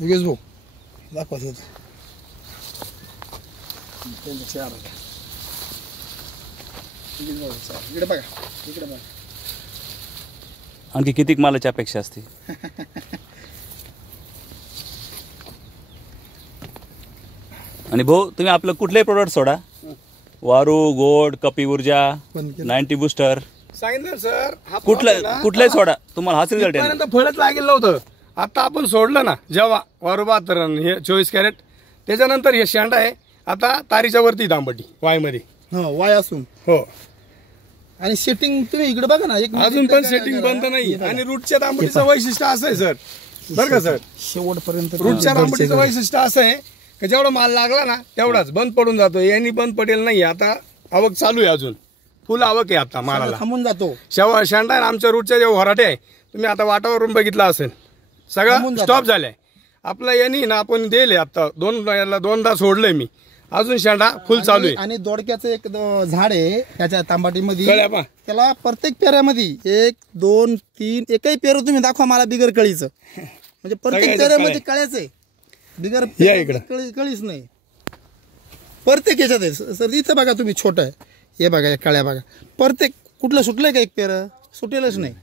योगेश भाऊ दाखवा चार इकडे बघा इकडे बघा. आणखी किती मालाची अपेक्षा असते? आणि भाऊ तुम्ही आपलं कुठलेही प्रोडक्ट सोडा, वारू, गोड, कपी ऊर्जा, 90 बूस्टर सांगितलं सर. कुठलाही सोडा, तुम्हाला हाच रिझल्ट आहे. फळच लागेल नव्हतं. आता आपण सोडलं ना जेव्हा वारू 72 हे 24 कॅरेट, त्याच्यानंतर हे शेंडा आहे आता तारीच्या वरती दांबटी वाय मध्ये. वाय असून हो. आणि सेटिंग तुम्ही इकडे बघा ना, एक अजून पण सेटिंग बंद नाही. आणि रूटच्या दांबटीचं वैशिष्ट्य असं आहे सर, बरं का सर, शेवटपर्यंत रूटच्या दांबटीचं वैशिष्ट्य असं आहे की जेवढा माल लागला ना तेवढाच बंद पडून जातो. यांनी बंद पडेल नाही. आता आवक चालू आहे, अजून फुल आवक आहे आता मालाला. थांबून जातो शेंडा आहे आमच्या रूटच्या जे वराटे आहे, तुम्ही आता वाटावरून बघितला असेल, सगळं स्टॉप झालंय. आपलं यांनी ना आपण दिले आता दोनदा सोडलंय मी, अजून शेंडा फुल चालू आहे. आणि दोडक्याचं एक झाड आहे त्याच्या तांबाटीमध्ये, कळ्या त्याला प्रत्येक पेऱ्यामध्ये 1 2 3 एकही पेरू तुम्ही दाखवा मला बिगर कळीचं, म्हणजे प्रत्येक पेऱ्यामध्ये कळ्याच आहे, बिगर कळीच नाही प्रत्येक याच्यात आहे. सर इथं बघा तुम्ही, छोटं आहे हे बघा, कळ्या बघा, प्रत्येक कुठलं सुटलंय का एक पेर? सुटेलच नाही.